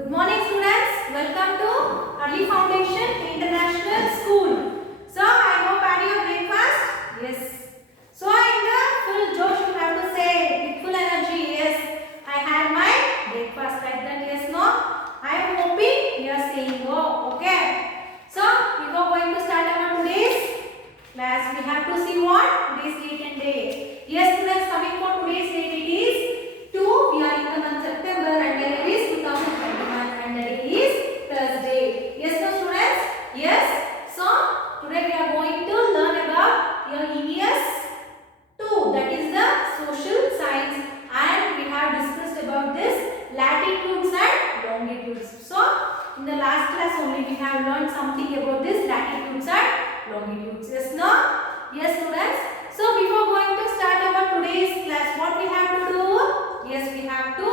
Good morning students. Welcome to Early Foundation International School. So I hope had your breakfast? Yes. So in the full josh you have to say with full energy. Yes. I had my breakfast like that. Yes. No. I am hoping you are saying oh. Okay. So we are going to start our today's class. We have to see what today's date and day. Yes students, coming for today's date it is 2. We are in the month September and it is 2021 and the day is Thursday. Yes, no students? Yes. So today we are going to learn about your EVS 2, that is the social science, and we have discussed about this latitudes and longitudes. So in the last class only we have learned something about this latitudes and longitudes. Yes, no? Yes students. So before going to start our today's class, what we have to do? Yes, we have to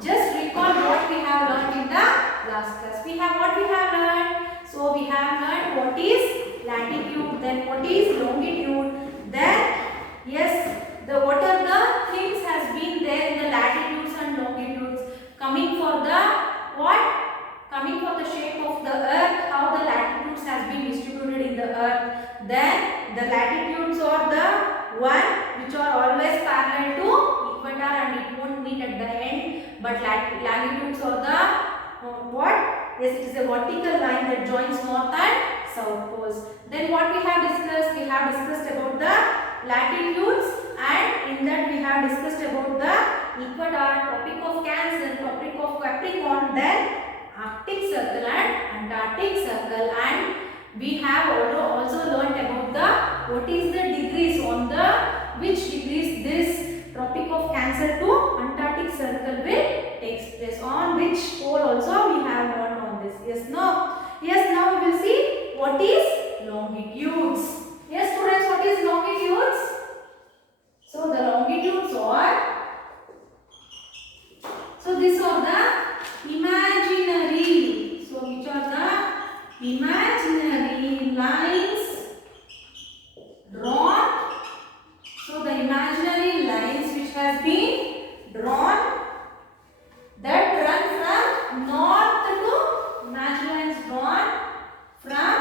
just recall what we have learned in the last class. We have what we have learned. So we have learned what is latitude, then what is longitude, then yes, what are the things has been there in the latitudes and longitudes, coming for the what? Coming for the shape of the earth, how the latitudes has been distributed in the earth. Then the latitudes are the one which are always parallel to equator and it won't meet at the end, but longitudes are the what? Yes, it is a vertical line that joins north and south poles. Then what we have discussed? We have discussed about the latitudes, and in that we have discussed about the equator, Tropic of Cancer, Tropic of Capricorn, then Arctic Circle and Antarctic Circle, and we have also learnt about the what is the degrees on the which degrees this Tropic of Cancer to Antarctic Circle will takes place, on which pole also we have learned on this. Yes, no? Yes, now we will see what is longitudes. Yes students, what is longitudes? So the longitudes are, so these are the imaginary, so which are the imaginary lines drawn. So the imaginary lines which has been drawn that run from north to, imaginary lines drawn from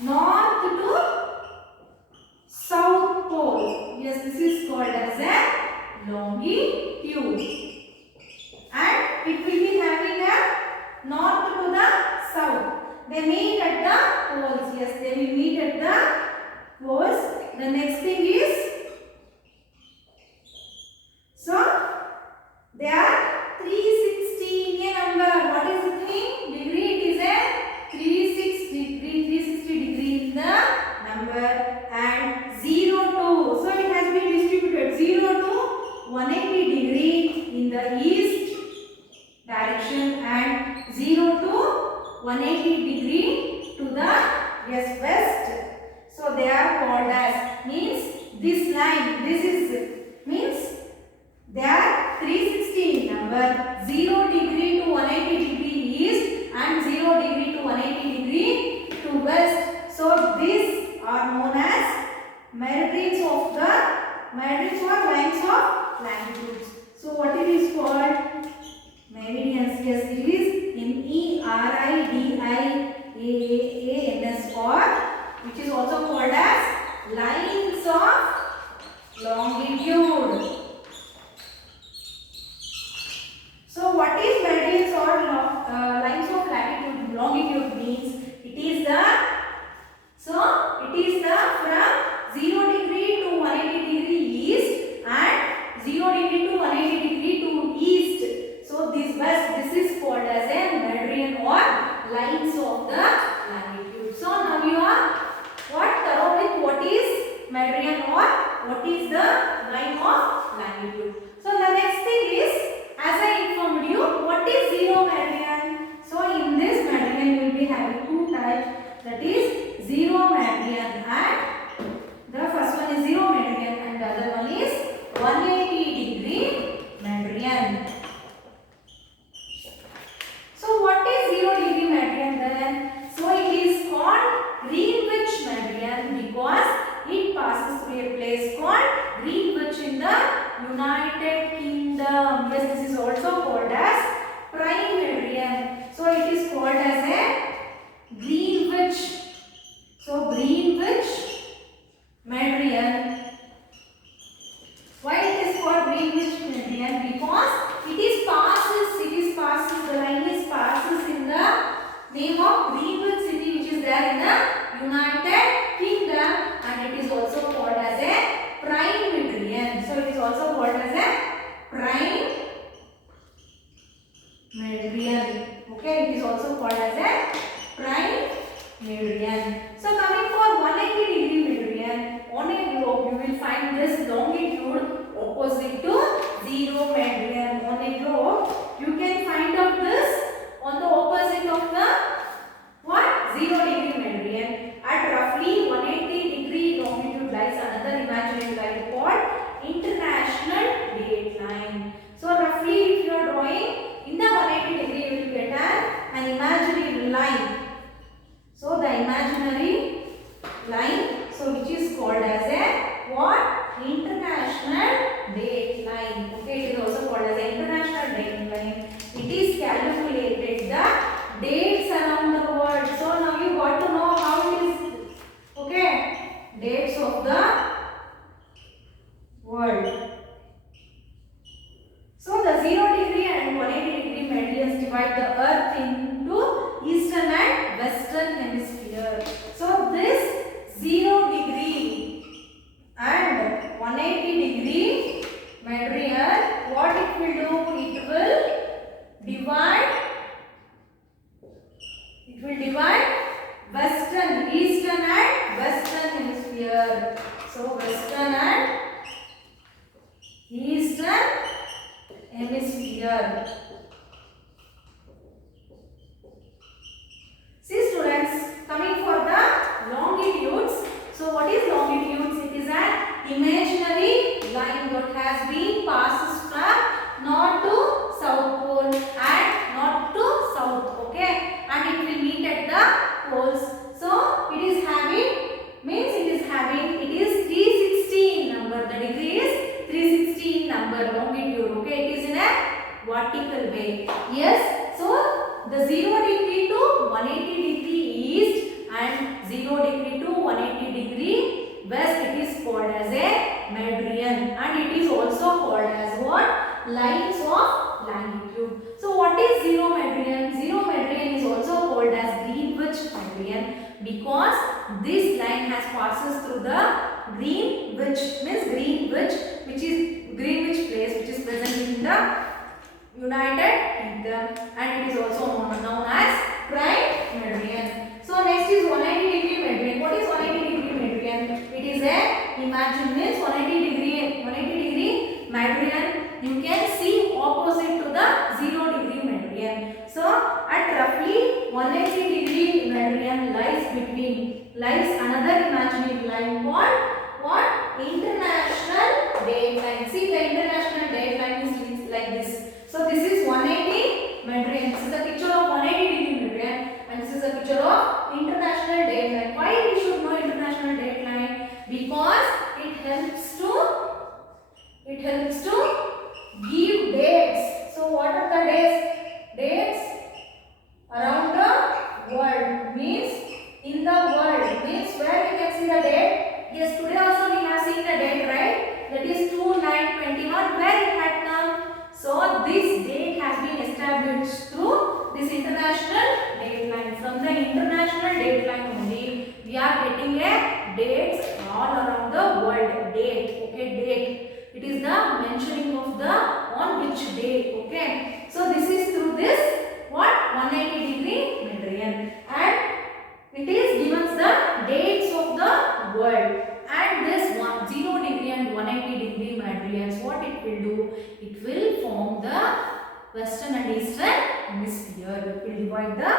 north to south pole. Yes, this is called as a longitude, and it will be having a north to the south. They meet at the poles. Yes, they will meet at the poles. The next thing is, so they are 360 in a number. What is the thing? Degree. It is a 360 degree in the number, and 0 to, so it has been distributed 0 to 180 degree in the east direction, and 0 to 180 degree to the yes west. So they are called as, means this line, this is means they are 360 in number, 0 degree to 180 degree east and 0 degree to 180 degree to west. So these are known as meridians of the, meridians or lines of latitudes. So what it is called? Meridians. Yes, it is MERIDIANS, or which is also called as lines of longitude. So what is meridians or lines of latitude? Longitude means it is the, so it is the from 0 degree to 180 degree east and 0 degree to 180 degree to east. So this is called as a meridian or lines of the latitude. So now you are what thorough with what is meridian or what is the line of latitude. So the next thing is, as I informed you, what is zero meridian? So in this meridian we will be having two types, that is zero meridian, and the first one is zero meridian and the other one is 180 degree meridian. So what is 0 degree meridian then? So it is called Greenwich meridian because it passes through a place called Greenwich in the United Kingdom. Yes, this is also called as called as a prime meridian. So coming for 180 degree meridian, on a globe you will find this longitude opposite to 0 meridian. On a globe you can find out this on the opposite of the what? 0 degree meridian. At roughly 180 degree longitude lies another imaginary line called international date line. So roughly if you are drawing in the 180 degree you will get an imaginary line. So the imaginary line, so which is called as a what? International date line. Okay, it is also called as an international date line. It is calculated the dates around the world. So now you got to know how it is. Okay, dates of the world. So the 0 degree and 180 degree meridians divide the earth into eastern and western hemisphere. So this 0 degree and 180 degree meridian, what it will do? It will divide western, eastern and western hemisphere. So western and eastern hemisphere. See students, coming for the longitudes. So what is longitudes? It is an imaginary line that has been passes from north to south pole and north to south. Okay, and it will meet at the poles. So it is having, it is 316 number. The degree is 316 number longitude. Okay, it is in a vertical way. Yes. So the 0 degree to 180 degree east and 0 degree to 180 degree west, it is called as a meridian, and it is also called as what? Lines of longitude. So what is 0 meridian? 0 meridian is also called as Greenwich meridian because this line has passes through the Greenwich, means Greenwich, which is Greenwich place, which is present in the United Kingdom, and it is also known as prime meridian. So next is 180 degree meridian. What is 180 degree meridian? It is a imagine means 180 degree meridian. You can see opposite to the 0 degree meridian. So at roughly 180 degree meridian lies another imaginary line called what? International date line. See, the international date line is like this. So this is 180 meridian. This is a picture of 180 degree meridian, and this is a picture of international date line. Why we should know international date line? Because it helps to give dates. So what are the dates? Dates around the world, means in the world, means where we can see the date. Yes, today also we have seen the date, right? That is 2/9/21. Where it had come? So this date has been established through this international date line. From the international date line only, we are getting a dates all around the world. Date, okay, date. It is the mentioning of the on which day. Okay. So this is through this what? 180 degree meridian, and it is given the dates of the world. And this 0 degree and 180 degree meridians, what it will do? It will form the western and eastern hemisphere. It will divide the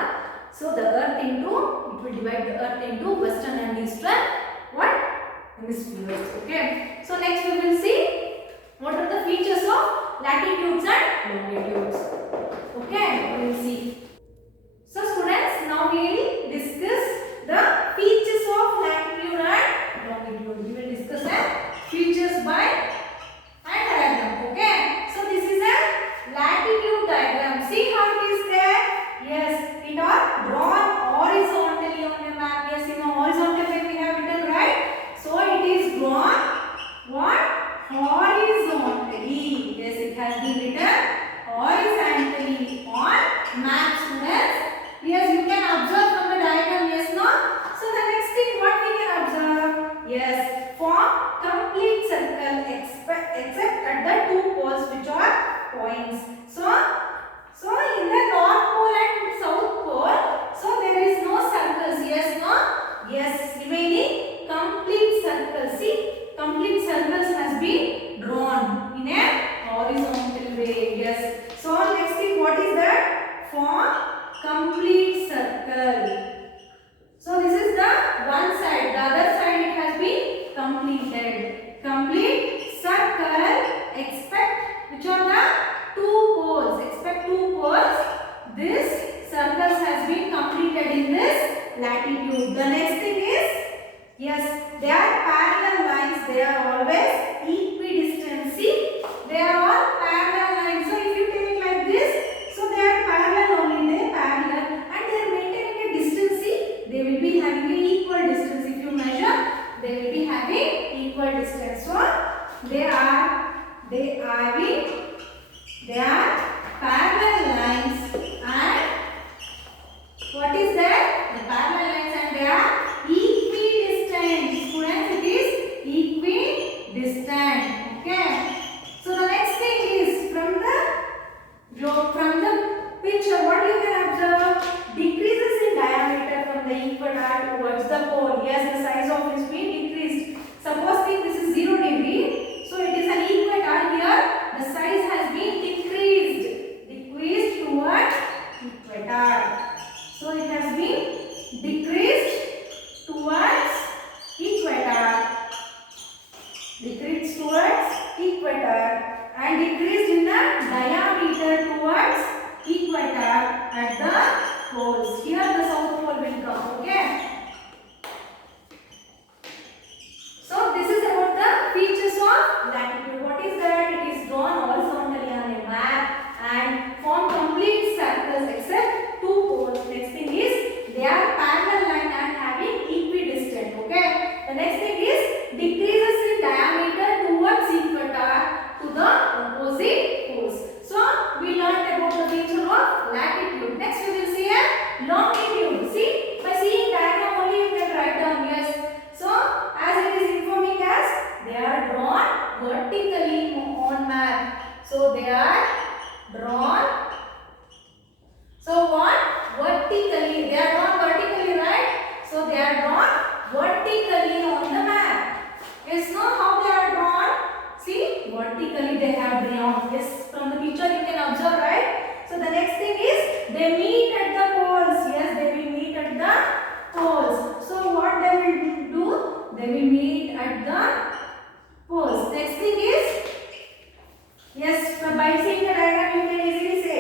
earth into western and eastern what? Hemispheres. Okay. So next we will see what are the features of latitudes and longitudes. Okay, we will see. So students, now we will discuss the features of latitude and longitude. We will discuss the features by and diagram. Okay. So this is a latitude diagram. See how it is there? Yes, it are drawn horizontally on a map. Yes, in a horizontal way we have written, right? So it is drawn what? Horizontally. Yes, it has been written horizontally on map, students. Yes, you can observe from the diagram. Yes, no? So the next thing what we can observe? Yes, form complete circle except at the 2 poles which are points. So in the north pole and south pole, poles. Expect 2 poles. This circles has been completed in this latitude. The next thing is, yes, they are parallel lines. They are always equidistant. See, they are all parallel lines. So if you take like this, so they are parallel only. They are parallel and they are maintaining a distance. See, they will be having an equal distance. If you measure, they will be having equal distance. So they are parallel lines, and what is that? The parallel lines, and they are equidistant. Students, it is equidistant. Okay. So the next thing is, from the picture, what you can observe? Decreases in diameter from the equator towards the pole. Yes, the size of it is being decreased. Suppose this is 0 degree. So it is an equator. Here the size has been decreased towards equator. So it has been decreased towards equator. Decreased towards equator and decreased in the diameter towards equator at the poles. Here the south pole will come. Okay. So this is about the features of latitude. What is that? It is drawn horizontally on a map and form complete circles except 2 poles. Next thing is, they are parallel line and having equidistant. Okay. The next thing is, decreases in diameter towards equator to the opposite poles. So we learned about the feature of latitude. Next we will see a longitude. See, by seeing diagram only you can write down. Yes. So as it is informing us, they are drawn vertically on map. So they are drawn. So what? Vertically. They are drawn vertically, right? So they are drawn vertically on the map. Yes, no? How they are drawn? See, vertically they have drawn. Yes, from the picture you can observe, right? So the next thing is, they meet at the poles. Yes, they will meet at the poles. So what they will do? They will meet at the poles. Next thing is, yes, by seeing the diagram you can easily say,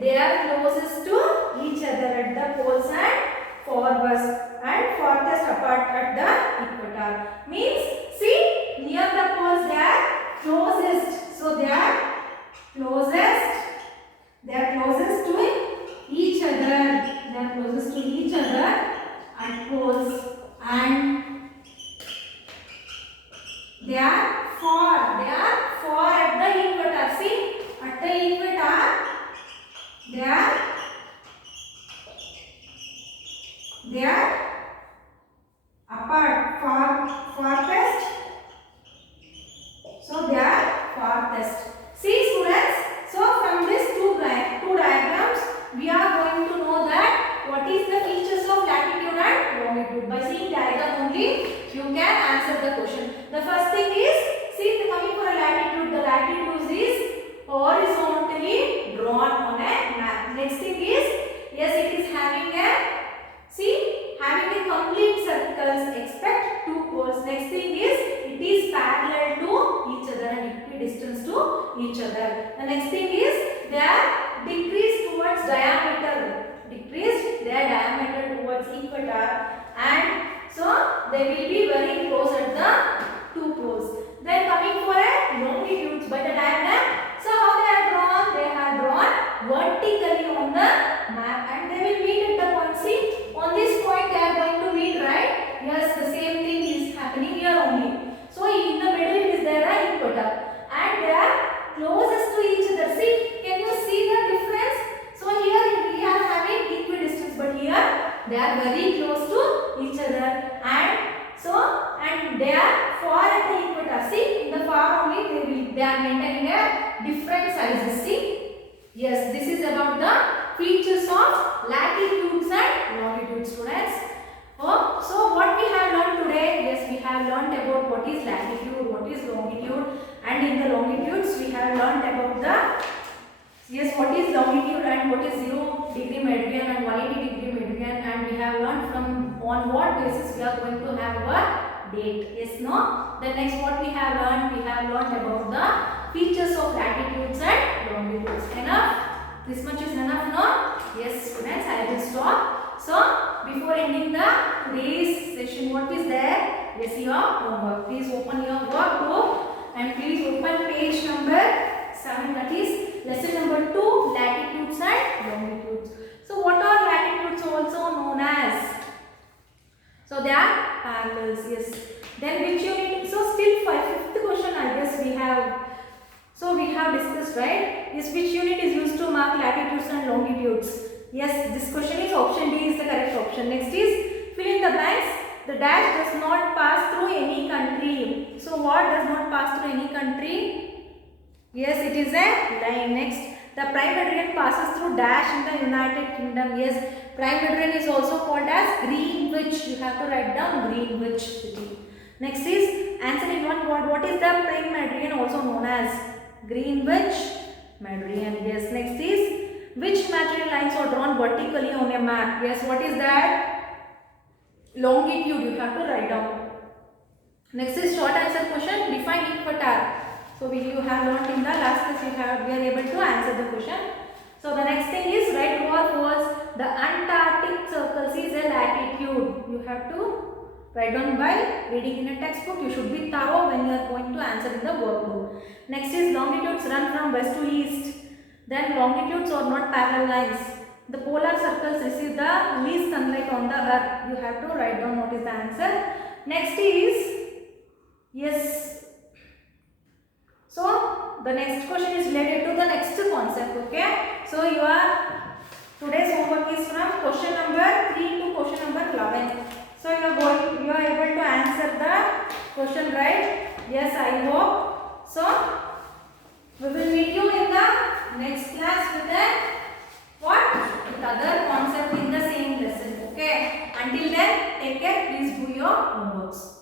they are closest to each other at the poles and farthest apart at the equator. Means, see, near the poles they are closest. So they are closest to each other. They are closest to each other at poles, and they are far at the equator. See, at the equator they are apart, farthest. So they are farthest. See students, so from these two diagrams we are going to know that what is the features of latitude and longitude. By seeing diagram only you can answer the question. The first thing is, see, coming for a latitude, the latitude is horizontally drawn on a map. Next thing is, yes, it is having a, see, having a complete circles except 2 poles. Next thing is, it is parallel to each other and equidistant to each other. The next thing is, they are decreased towards diameter. Decreased their diameter towards equator, and so they will be very close at the 2 poles. Then coming for a longitudes by the diagram. So how they are drawn? They are drawn vertically on the map, and they will meet at the point. See, on this point they are going to meet, right? Yes, the same thing is happening here only. So in the middle it is there equator, and they are closest to each other. See, can you see the difference? So here we are having equidistance, but here they are very close to each other, and they are far at the equator. See, in the far only they are maintaining a different sizes. See, yes, this is about the features of latitudes and longitudes, students. So what we have learned today? Yes, we have learned about what is latitude, what is longitude, and in the longitudes we have learned about the, yes, what is longitude and what is 0 degree meridian and 180 degree meridian, and we have learned from on what basis we are going to have our date. Yes, no? Then next what we have learned about the features of latitudes and longitudes. Enough? This much is enough, no? Yes, students, I will stop. So, before ending the today's session, what is there? Yes, your homework. Please open your workbook and please open page number 7. That is lesson number 2, latitudes and longitudes. So, what are latitudes also known as? So, they are parallels. Yes. Then which unit? So, still fifth question I guess we have. So we have discussed, right? Yes, which unit is used to mark latitudes and longitudes? Yes, this question is option D is the correct option. Next is fill in the blanks. The dash does not pass through any country. So what does not pass through any country? Yes, it is a line. Next, the prime meridian passes through dash in the United Kingdom. Yes, prime meridian is also called as Greenwich. You have to write down Greenwich city. Next is answer in one word. What is the prime meridian also known as? Greenwich meridian. Yes. Next is which imaginary lines are drawn vertically on a map? Yes. What is that? Longitude. You have to write down. Next is short answer question. Define equator. So you have learned in the last class. We are able to answer the question. So the next thing is right true or false. The Antarctic circles is a latitude. You have to write down by reading in a textbook. You should be thorough when you are going to answer in the workbook. Next is longitudes run from west to east. Then longitudes are not parallel lines. The polar circles receive the least sunlight on the earth. You have to write down what is the answer. Next is, yes. So the next question is related to the next concept. Okay. So today's homework is from question number 3 to question number 11. So you are able to answer the question, right? Yes, I hope. So we will meet you in the next class with with other concept in the same lesson. Okay. Until then, take care. Please do your homeworks.